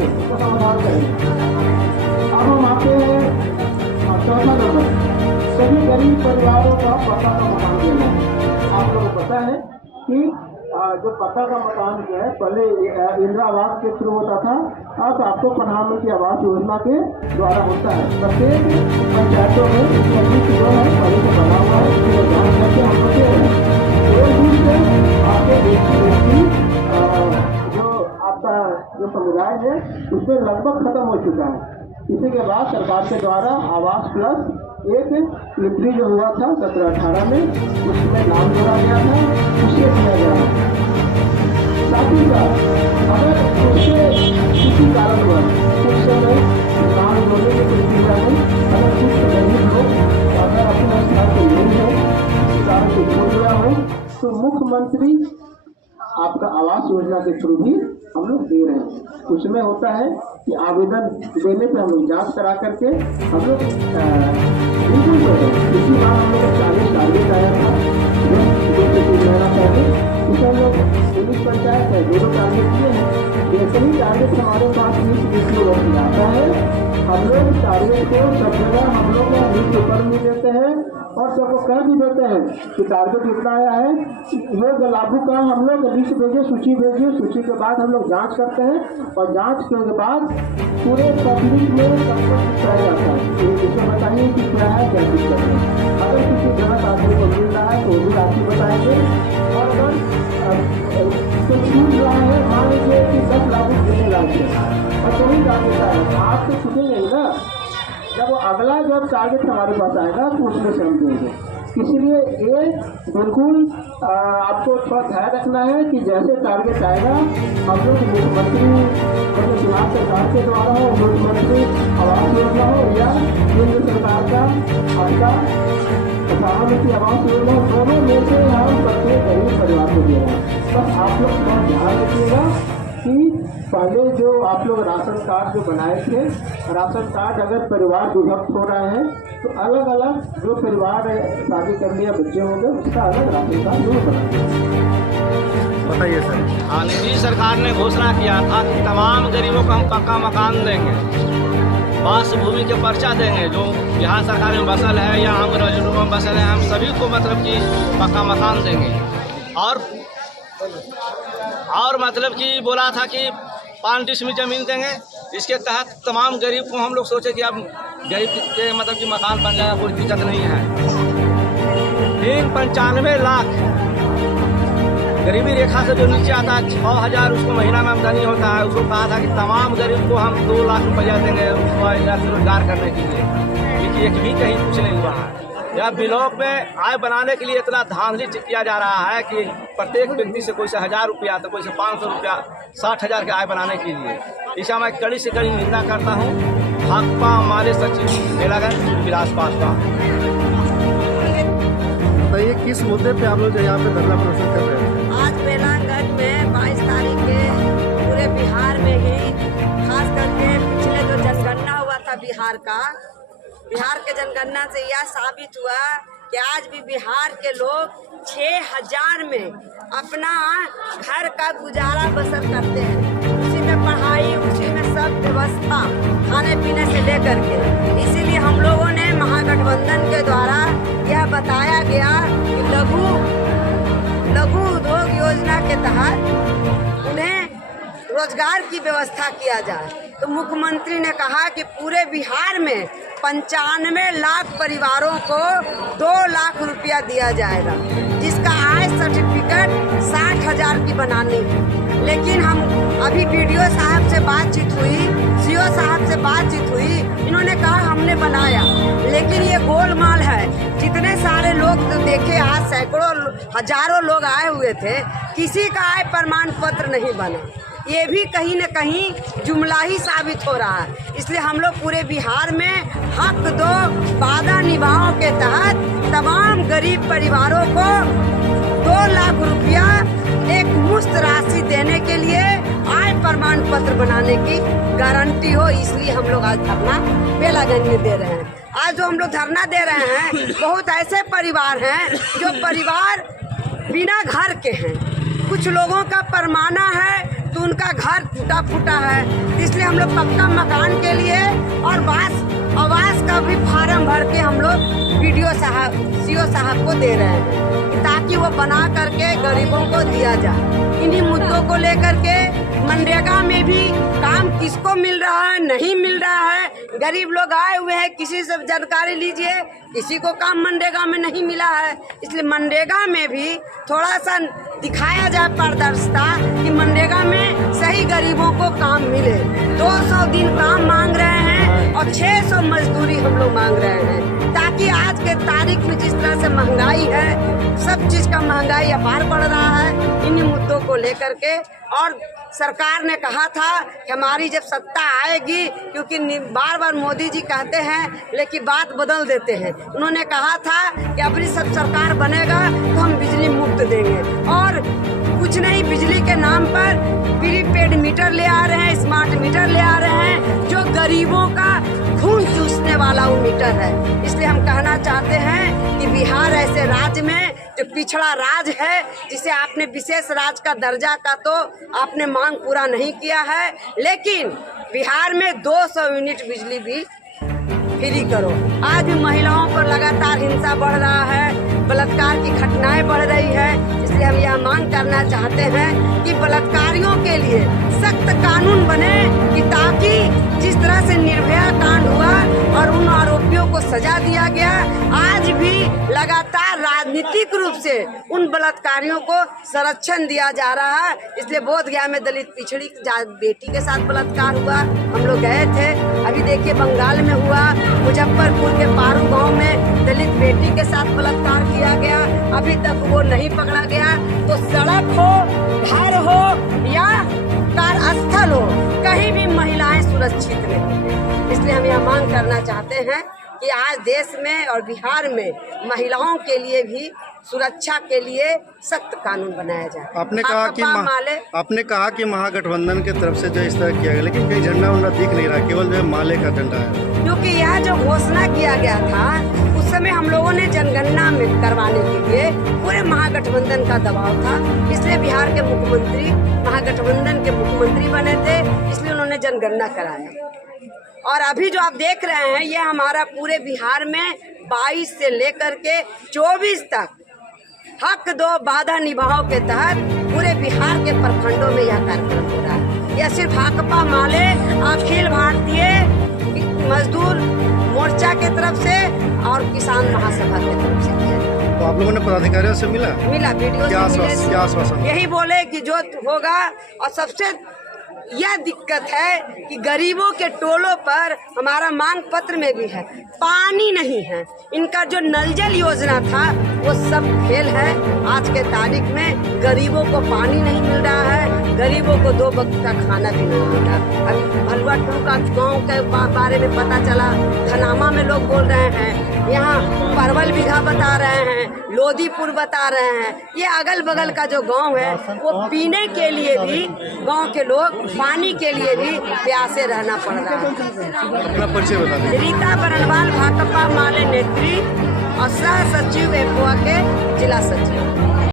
है उसका समाधान करेंगे। अब हम आते हैं चौथा नंबर, सभी गरीब परिवारों का पक्का का मकान देना है। आप लोगों को पता है कि जो पक्का का मकान जो है पहले इंदिरा आवास के थ्रू होता था, अब आपको प्रधानमंत्री आवास योजना के द्वारा होता है। प्रत्येक पंचायतों में सभी जो है पहले से बना हुआ है, इसको जान करके हम लोग दे रहे हैं। एक दिन से आपके व्यक्ति जो आपका जो समुदाय है उसमें लगभग खत्म हो चुका है। इसी के बाद सरकार के द्वारा आवास प्लस एक एंट्री जो हुआ था 17-18 में, उसमें नाम जोड़ा गया था, उसे दिया गया। साथ ही साथ अगर उससे किसी कारणवश उस समय नाम जोड़ने की प्रक्रिया में अगर कुछ गरीब लोग अगर अपने स्थान पर नहीं है, किसी कारण से छूट गया हो, तो मुख्यमंत्री आपका आवास योजना के थ्रू भी हम लोग दे रहे हैं। उसमें होता है कि आवेदन देने पे हम लोग जाँच करा करके हम लोग बिल्कुल जो है इसी बार हम लोग 40 टारगेट आया था 2 महीना पहले, उसे हम लोग 19 पंचायत है 2 टारगेट किए हैं। जैसे ही टारगेट हमारे पास 20 लोग आता है, हम लोग टारगेट को सब जगह हम लोग न्यूज पेपर में देते हैं और सबको कह भी देते हैं कि टारगेट इतना आया है, योग लाभू का हम लोग लिस्ट भेजिए, सूची भेजिए। सूची के बाद हम लोग जांच करते हैं और जांच के बाद पूरे पब्लिक में सबको बताया जाता है। इसे बताइए कि क्या है, क्या दिक्कत है। अगर किसी गलत आदमी को मिल रहा है तो वो भी राशि बताएंगे, और अगर तो छूट रहा है, मान लीजिए कि 10 लाख देने लागे और तो ही जान देता है, आप तो छूटेंगे ही ना। जब वो अगला जब टारगेट हमारे पास आएगा तो उसमें से हम देंगे। इसलिए ये बिल्कुल आपको थोड़ा ध्यान रखना है कि जैसे टारगेट आएगा हम लोग मुख्यमंत्री मतलब बिहार सरकार के द्वारा हो, मुख्यमंत्री आवास योजना हो या केंद्र सरकार का आपका प्रधानमंत्री आवास योजना, दोनों में से हम प्रत्येक गरीब परिवार को दे रहे हैं। बस आप लोग थोड़ा ध्यान रखिएगा कि पहले जो आप लोग राशन कार्ड जो बनाए थे, राशन कार्ड अगर परिवार विभक्त हो रहे हैं तो अलग अलग जो परिवार शादी कर लिया बच्चे होंगे उसका अलग राशन कार्ड जरूर बनाए। बताइए सर। हाँ, नीतीश सरकार ने घोषणा किया था कि तमाम गरीबों को हम पक्का मकान देंगे, वास भूमि के पर्चा देंगे। जो बिहार सरकार में बसल है या हम रजों में बसल है, हम सभी को मतलब कि पक्का मकान देंगे। और मतलब कि बोला था कि 5 डिसमिल जमीन देंगे। इसके तहत तमाम गरीब को हम लोग सोचे कि अब गरीब के मतलब कि मकान बन जाएगा, कोई दिक्कत नहीं है। 95 लाख गरीबी रेखा से जो नीचे आता है, 6,000 उसको महीना में आमदनी होता है, उसको कहा था कि तमाम गरीब को हम 2 लाख रुपया देंगे उसको रोजगार करने के लिए। लेकिन एक भी कहीं कुछ नहीं हुआ है। यह ब्लॉक में आय बनाने के लिए इतना धांधली किया जा रहा है कि प्रत्येक व्यक्ति से कोई से 1000 रुपया तो कोई से 500 रुपया, 60,000 के आय बनाने के लिए। इसे मैं कड़ी से कड़ी निंदा करता हूँ। भाकपा हमारे सचिव बेलागंज विलास पासवान। बताइए किस मुद्दे पे आप लोग यहाँ पे धरना प्रदर्शन कर रहे हैं? आज बेलागंज में 22 तारीख के पूरे बिहार में ही, खास करके पिछले जो जनगणना हुआ था बिहार के जनगणना से यह साबित हुआ कि आज भी बिहार के लोग 6,000 में अपना घर का गुजारा बसर करते हैं। उसी में पढ़ाई, उसी में सब व्यवस्था खाने पीने से लेकर के। इसीलिए हम लोगों ने महागठबंधन के द्वारा यह बताया गया कि लघु उद्योग योजना के तहत उन्हें रोजगार की व्यवस्था किया जाए। तो मुख्यमंत्री ने कहा कि पूरे बिहार में 95 लाख परिवारों को 2 लाख रुपया दिया जाएगा, जिसका आय सर्टिफिकेट 60,000 की बनानी है। लेकिन हम अभी वीडियो साहब से बातचीत हुई, सीओ साहब से बातचीत हुई, इन्होंने कहा हमने बनाया, लेकिन ये गोलमाल है। जितने सारे लोग तो देखे, आज सैकड़ों हजारों लोग आए हुए थे, किसी का आय प्रमाण पत्र नहीं बना। ये भी कहीं न कहीं जुमला ही साबित हो रहा है। इसलिए हम लोग पूरे बिहार में हक दो वादा निभाओ के तहत तमाम गरीब परिवारों को 2 लाख रुपया एक मुफ्त राशि देने के लिए आय प्रमाण पत्र बनाने की गारंटी हो। इसलिए हम लोग आज धरना बेलागंज में दे रहे हैं। आज जो हम लोग धरना दे रहे हैं, बहुत ऐसे परिवार हैं जो परिवार बिना घर के हैं। कुछ लोगों का परमाना है, तो उनका घर टूटा फूटा है, इसलिए हम लोग पक्का मकान के लिए और आवास का भी फार्म भर के हम लोग वीडियो साहब सीओ साहब को दे रहे हैं ताकि वो बना करके गरीबों को दिया जाए। इन्हीं मुद्दों को लेकर के मनरेगा में भी काम किसको मिल रहा है, नहीं मिल रहा है, गरीब लोग आए हुए हैं, किसी से जानकारी लीजिए, किसी को काम मनरेगा में नहीं मिला है। इसलिए मनरेगा में भी थोड़ा सा दिखाया जाए पारदर्शिता कि मनरेगा में सही गरीबों को काम मिले। 200 दिन काम मांग रहे हैं और 600 मजदूरी हम लोग मांग रहे हैं ताकि आज के तारीख में जिस तरह से महंगाई है, सब चीज का महंगाई अपार बढ़ रहा है, इन्हीं मुद्दों को लेकर के। और सरकार ने कहा था कि हमारी जब सत्ता आएगी, क्योंकि बार बार मोदी जी कहते हैं लेकिन बात बदल देते हैं, उन्होंने कहा था कि अपनी सब सरकार बनेगा तो हम बिजली मुफ्त देंगे और कुछ नहीं, बिजली के नाम पर प्रीपेड मीटर ले आ रहे हैं, स्मार्ट मीटर ले आ रहे हैं जो गरीबों का खून चूसने वाला वो मीटर है। इसलिए हम कहना चाहते हैं कि बिहार ऐसे राज्य में जो पिछड़ा राज्य है, जिसे आपने विशेष राज्य का दर्जा का तो आपने मांग पूरा नहीं किया है, लेकिन बिहार में 200 यूनिट बिजली भी फ्री करो। आज भी महिलाओं पर लगातार हिंसा बढ़ रहा है, बलात्कार की घटनाएं बढ़ रही है। इसलिए हम यह मांग करना चाहते हैं कि बलात्कारियों के लिए सख्त कानून बने कि ताकि जिस तरह से निर्भया कांड हुआ और उन आरोपियों को सजा दिया गया, आज भी लगातार राजनीतिक रूप से उन बलात्कारियों को संरक्षण दिया जा रहा है। इसलिए बोधगया में दलित पिछड़ी बेटी के साथ बलात्कार हुआ, हम लोग गए थे। अभी देखिए बंगाल में हुआ, मुजफ्फरपुर के पारू गांव में दलित बेटी के साथ बलात्कार किया गया, अभी तक वो नहीं पकड़ा गया। तो सड़क हो, घर हो या कार्यस्थल हो, कहीं भी महिलाएं सुरक्षित नहीं। इसलिए हम यह मांग करना चाहते हैं कि आज देश में और बिहार में महिलाओं के लिए भी सुरक्षा के लिए सख्त कानून बनाया जाए। आपने कहा कि महागठबंधन की तरफ से जो इस तरह किया गया, लेकिन कहीं झंडा उंडा दिख नहीं रहा, केवल जो है माले का झंडा है। क्योंकि यह जो घोषणा किया गया था उस समय हम लोगों ने जनगणना में करवाने के लिए पूरे महागठबंधन का दबाव था, इसलिए बिहार के मुख्यमंत्री महागठबंधन के मुख्यमंत्री बने थे, इसलिए उन्होंने जनगणना कराया। और अभी जो आप देख रहे हैं ये हमारा पूरे बिहार में 22 से लेकर के 24 तक हक दो वादा निभाओ के तहत पूरे बिहार के प्रखंडों में यह कार्यक्रम हो रहा है। यह सिर्फ भाकपा माले अखिल भारतीय मजदूर मोर्चा के तरफ से और किसान महासभा के तरफ से किया। तो आप लोगों ने पदाधिकारियों से मिला वीडियो क्या आश्वासन? यही बोले कि जो होगा। और सबसे यह दिक्कत है कि गरीबों के टोलों पर हमारा मांग पत्र में भी है, पानी नहीं है। इनका जो नल जल योजना था वो सब फेल है। आज के तारीख में गरीबों को पानी नहीं मिल रहा है, गरीबों को 2 वक्त का खाना भी नहीं मिल रहा। अभी भलुआ टू का गाँव के बारे में पता चला, धनामा में लोग बोल रहे हैं, यहाँ परवल बिघा बता रहे हैं, लोधीपुर बता रहे हैं। ये अगल बगल का जो गांव है वो पीने के लिए भी गांव के लोग पानी के लिए भी प्यासे रहना पड़ रहा है। अपना परिचय बता दीजिए। रीता बरनवाल भाकपा माले नेत्री और सह सचिव एफओआ के जिला सचिव।